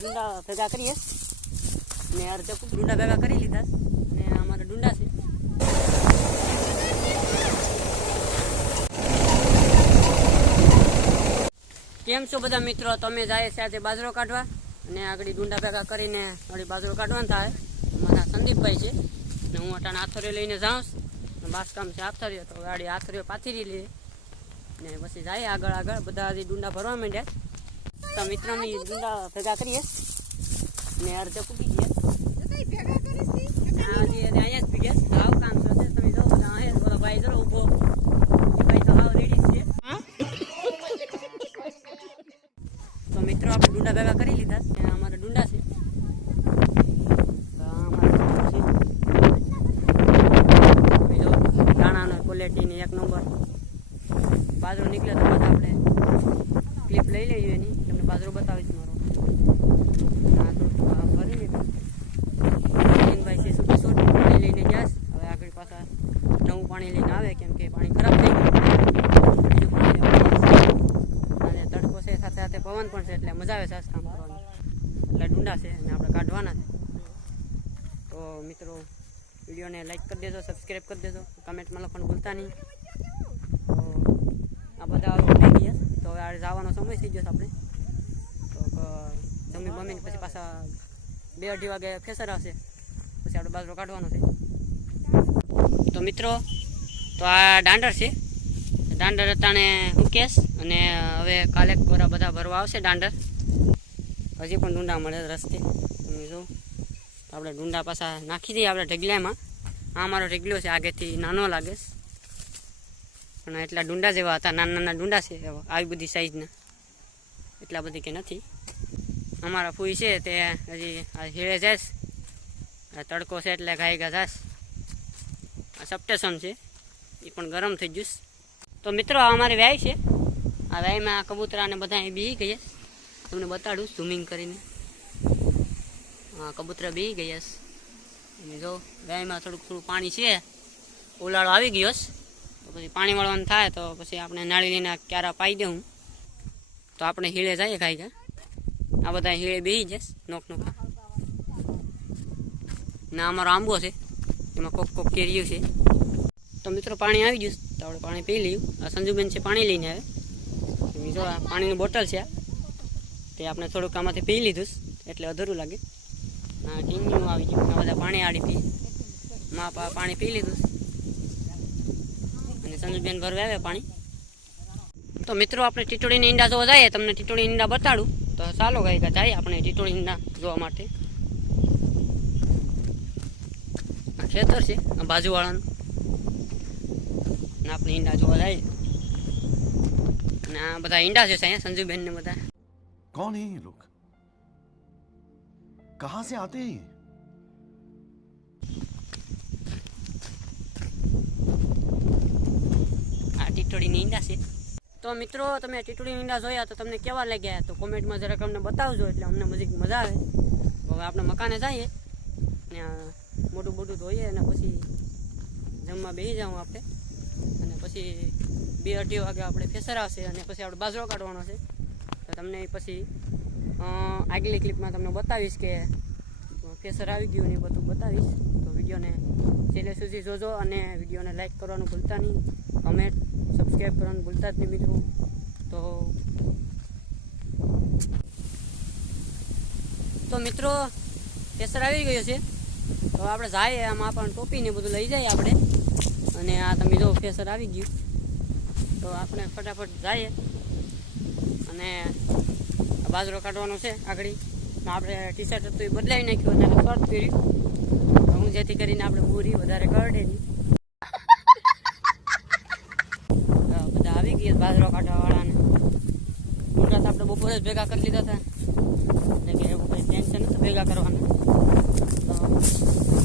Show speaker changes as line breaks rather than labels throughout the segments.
ડુંડા ભેગા કરીએ. ને અડધા કુપ ડુંડા ભેગા કરી લીધા ને અમારા ડુંડા છે. કેમ છો બધા મિત્રો? તમે જાય છે આજે બાજરો કાઢવા? અને આગળ ડુંડા ભેગા કરીને વળી બાજરો કાઢવાનું થાય. મારા સંદીપભાઈ છે. ને હું અટાણે આથરિયો લઈને જાઉં છું. બાસ છે આથરિયો તો ગાડી આથરિયો પાથરી લઈએ ને પછી જાય આગળ આગળ. બધા ડુંડા ભરવા માંડ્યા તો મિત્રો ભેગા કરીએ. ને અર્ધ કૂટી ગયા હા, હજી એને અહીંયા જ પી ગયા હાવ કામ છે તમે જો બધા અહીંયા જ બોલો ભાઈ જરો ઊભો એ ભાઈ તો હાવ રેડી છે તો મિત્રો આપણે ડુંડા ભેગા કરી લીધા છે અને અમારા ડુંડા છે તો આ અમારા ડુંડા છે બીજો દાણાનો ક્વોલિટીની એક નંબર બાજરો નીકળે તો બધા આપણે ક્લિપ લઈ લઈએ એની તમને બાજરો બતાવીશ મારો આ થોડું આ ભરી લીધું ભાઈ છે શું કશું પાણી લઈને જાસ હવે આગળ પાછા નવું પાણી લઈને આવે, કેમ કે પાણી ખરાબ થઈ ગયું. અને તડકો છે, સાથે સાથે પવન પણ છે, એટલે મજા આવે આ કામ કરવાની. એટલે ડુંડા છે અને આપણે કાઢવાના છે. તો મિત્રો, વિડીયોને લાઈક કરી દેજો સબસ્ક્રાઈબ કરી દેજો, કમેન્ટમાં લખવાનું ભૂલતા નહીં. તો આ બધા થઈ ગયા તો હવે જવાનો સમય થઈ ગયો આપણે. તો જમી બમીને પછી પાછા બે અઢી વાગે ફેસર આવશે. પછી આપણે બાજરો કાઢવાનો છે. તો મિત્રો તો આ દાંડર છે. દાંડર અટાણે મૂકેશ અને હવે કાલે કોરા બધા ભરવા આવશે દાંડર હજી પણ ડુંડા મળે રસ્તે. તમે જો, આપણે ડુંડા પાછા નાખી દઈએ આપણે ઢગલામાં. આ મારો ઢગલો છે, આગેથી નાનો લાગે પણ એટલા ડુંડા જેવા હતા, નાના નાના ડુંડા છે આવી બધી સાઈઝના એટલા બધી કે નથી. અમારા ફૂઈ છે તે હજી હીળે આ તડકો છે એટલે ઘાઈ જાશ આ સપ્ટેશન છે. એ પણ ગરમ થઈ જઈશ તો મિત્રો, આ અમારી વ્યાય છે. આ વ્યાયમાં આ કબૂતરા ને બધા અહીં બી ગયા. તમને બતાડું ઝૂમિંગ કરીને. હા કબૂતરા બી ગયા અને જો વ્યાયમાં થોડુંક થોડું પાણી છે ઉલાળો આવી ગયો તો પછી પાણી વાળવાનું થાય તો પછી આપણે નાળી લઈને ક્યારા પાઈ દઉં. તો આપણે હીળે જઈએ ખાઈ ગયા આ બધા હીળે બેસી જશે નોક નોખા ના અમારો આંબો છે. એમાં કોક કોક કેરીયું છે. તો મિત્રો પાણી આવી ગયું તો આપણે પાણી પી લઈએ. આ સંજુબેન છે પાણી લઈને આવે. બીજો આ પાણીની બોટલ છે તે આપણે થોડુંક આમાંથી પી લીધું એટલે અધૂરું લાગે. આ ટીન્યું આવી ગયું. બધા પાણી આડી પી. મા પાણી પી લીધું અને સંજુબેન ભરવા આવે પાણી. તો મિત્રો આપણે ટીટોળીની ઈંડા જોવા જઈએ. તમને ટીટોળી ઈંડા બતાડું. તો ચાલો ગઈ જાય આપણે ટીટોળી ઈંડા જોવા માટે. ખેતર છે. બાજુવાળાનું. ને આપણે ઈંડા જોવા જઈએ અને આ બધા ઈંડા છે અહીંયા સંજુબેન ને બધા
कौन है ये लोग कहां से आते हैं ये?
આ ટીટોળીની ઈંડા છે તો મિત્રો તમે ટીટોળીની ઈંડા જોયા તો તમને કેવા લાગ્યા તો કોમેન્ટમાં જરાક અમને બતાવજો એટલે અમને મજી મજા આવે તો હવે આપણે મકાને જઈએ ને આ મોટું મોટું ધોઈએ અને પછી જમવા બેસી જાઉં આપણે અને પછી બે અઢી વાગે આપણે ફેસર આવશે અને પછી આપણે બાજરો કાઢવાનો છે. તો તમને પછી આગલી ક્લિપમાં તમને બતાવીશ કે ફેસર આવી ગયું ને બધું બતાવીશ. તો વિડીયોને છેલ્લે સુધી જોજો અને વિડીયોને લાઈક કરવાનું ભૂલતા નહીં. કમેન્ટ સબસ્ક્રાઈબ કરવાનું ભૂલતા જ નહીં મિત્રો. તો તો મિત્રો, ફેસર આવી ગયો છે. તો આપણે જઈએ આમાં પણ ટોપીને બધું લઈ જઈએ આપણે. અને આ તમે જો ફેસર આવી ગયું, તો આપણે ફટાફટ જઈએ. અને બાજરો કાઢવાનો છે આગળ. આપણે ટી શર્ટ હતું એ બદલાવી નાખ્યું અને શર્ટ પહેર્યું. હું જેથી કરીને આપણે બોરી વધારે કરડે નહીં. બધા આવી ગયા બાજરો કાઢવા વાળાને મોટા તો આપણે બપોરે જ ભેગા કરી લીધા હતા. એટલે કે એવું કંઈ ટેન્શન નથી ભેગા કરવાના. તો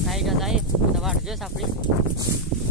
ખાઈ ગયા જાય તો વાટ જોઈશ આપણી.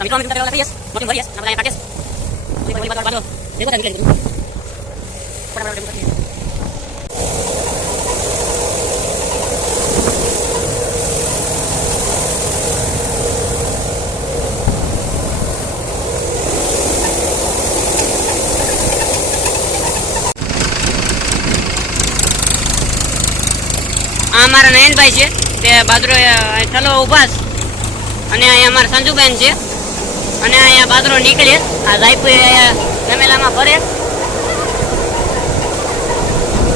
મિત્રો મિત્રો કરવા કરીએ મોટી આ અમારા નયનભાઈ છે. તે બાદરો ઠલો ઉપાસ અને અહીંયા અમારા સંજુબેન છે. અને અહીંયા બાદરો નીકળે. આ રાયપુર જમેલામાં ભરે.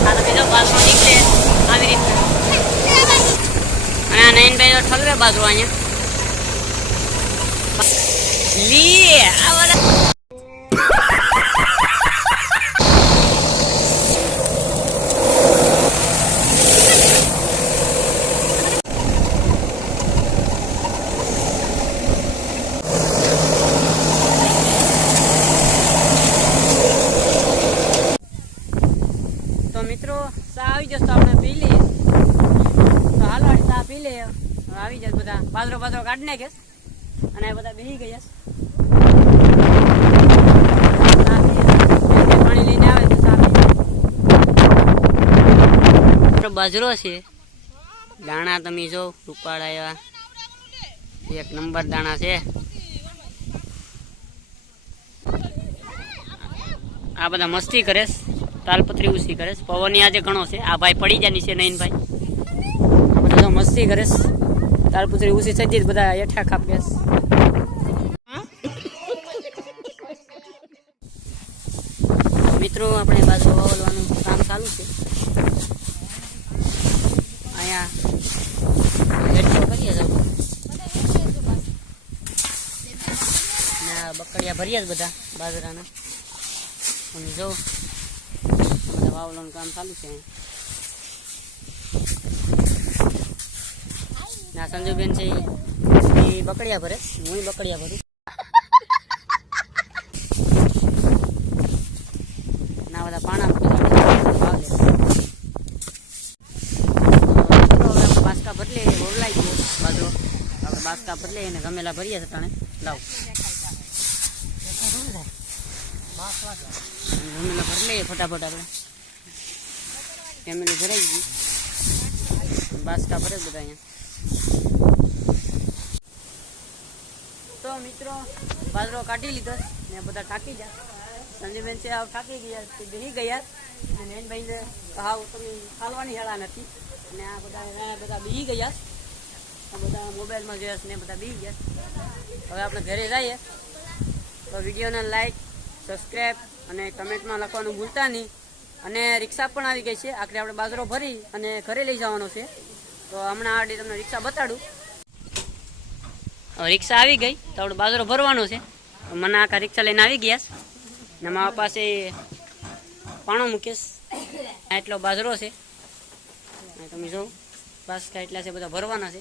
આ તમે જો બાદરો નીકળે. આવી રીતના. અને આ નયનભાઈ ઠગવે બાજુ અહીંયા. લી, આ વાળા તો મિત્રો ચા આવી જશે તો આપણે પી લઈએ તો હાલો ચા પી લઈએ આવી જશે બધા. બાજરો બાજરો કાઢી નાખે. અને એ બધા બેસી ગયા પાણી લઈને બાજરો છે. દાણા તમે જો, રૂપાળા એવા. એક નંબર દાણા છે. આ બધા મસ્તી કરે છે. તાલપત્રી ઉસી કરે છે. પવનની આજે ઘણો છે. આ ભાઈ પડી જાય નીચે નયનભાઈ. આ બધા મસ્તી કરે છે. તાલપત્રી ઉસી જાય બધા હેઠા ખાપે છે. મિત્રો, આપણે બાજુ વાવલવાનું કામ ચાલુ છે. અહીંયા બકડિયા ભર્યા જ બધા બાજરાના. અને જો બધા કામ ચાલુ છે. ના સંજુબેન છે ઈ. બકડિયા ભરે. હું બકડિયા ભરું. ના, બધા પાણા વાવ લે. બાસકા ભરી ઓવલાઈ ગયો. બાજરો આપણે બાસકા ભરી એને ગમેલા ભરીએ છે તાણે. લાવ. ગમેલા ફટાફટ આપણે ફેમિલી ભરાઈ ગઈ બાસકા ભરે જ બધા અહીંયા. તો મિત્રો બાજરો કાઢી લીધો ને બધા થાકી ગયા. સંજયબેન છે હાવ થાકી ગયા બેસી ગયા. અને નયનભાઈને હાવ તમે ખાલવાની હેળા નથી. અને આ બધા બધા બેસી ગયા. બધા મોબાઈલમાં જોયા ને બધા બેસી ગયા. હવે આપણે ઘરે જઈએ. તો વિડીયોને લાઈક, સબસ્ક્રાઈબ અને કમેન્ટમાં લખવાનું ભૂલતા નહીં. અને રિક્ષા પણ આવી ગઈ છે. આખરે આપણે બાજરો ભરી અને ઘરે લઈ જવાનો છે. તો હમણાં આડી તમને રિક્ષા બતાડું. રિક્ષા આવી ગઈ તો આપણે બાજરો ભરવાનો છે. મને આખા રિક્ષા લઈને આવી ગયા ને મારા પાસે પાણો મૂકીશ એટલો બાજરો છે. તમે જોઉં બસ એટલા છે, બધા ભરવાના છે.